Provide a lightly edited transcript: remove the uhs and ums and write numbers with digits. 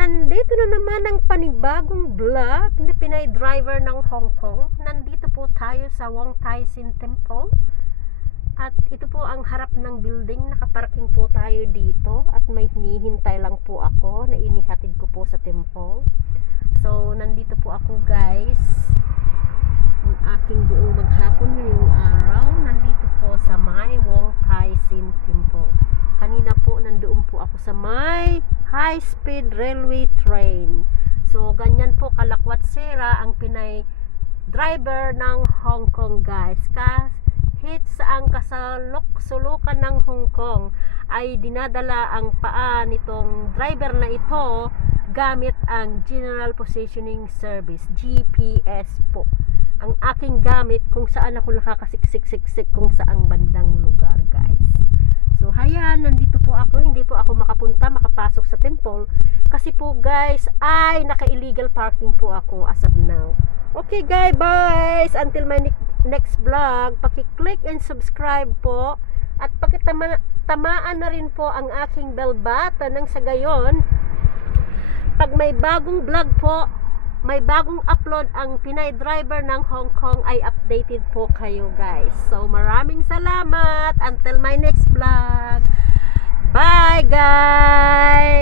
Nandito na naman ang panibagong vlog na Pinay driver ng Hong Kong. Nandito po tayo sa Wong Tai Sin Temple. At ito po ang harap ng building. Nakaparking po tayo dito. At may hinihintay lang po ako na inihatid ko po sa temple. So, nandito po ako guys. Ang aking buong maghapon ngayong araw. Nandito po sa may Wong Tai Sin Temple. Kanina po nandoon po ako sa may high speed railway train. So ganyan po kalakwat sira ang Pinay driver ng Hong Kong guys. Kahit saang kasalok-sulukan ng Hong Kong ay dinadala ang paa nitong driver na ito gamit ang General Positioning Service, GPS po. Ang aking gamit kung saan ako nakakasiksik-siksik kung saang bandang lugar guys. So, hayan, nandito po ako. Hindi po ako makapasok sa temple. Kasi po guys, ay naka-illegal parking po ako as of now. Okay guys, until my next vlog, paki-click and subscribe po. At pakitamaan na rin po ang aking bell button nang sa gayon, pag may bagong vlog po, may bagong upload ang Pinay driver ng Hong Kong ay updated po kayo guys. So maraming salamat. Until my next vlog. Bye guys.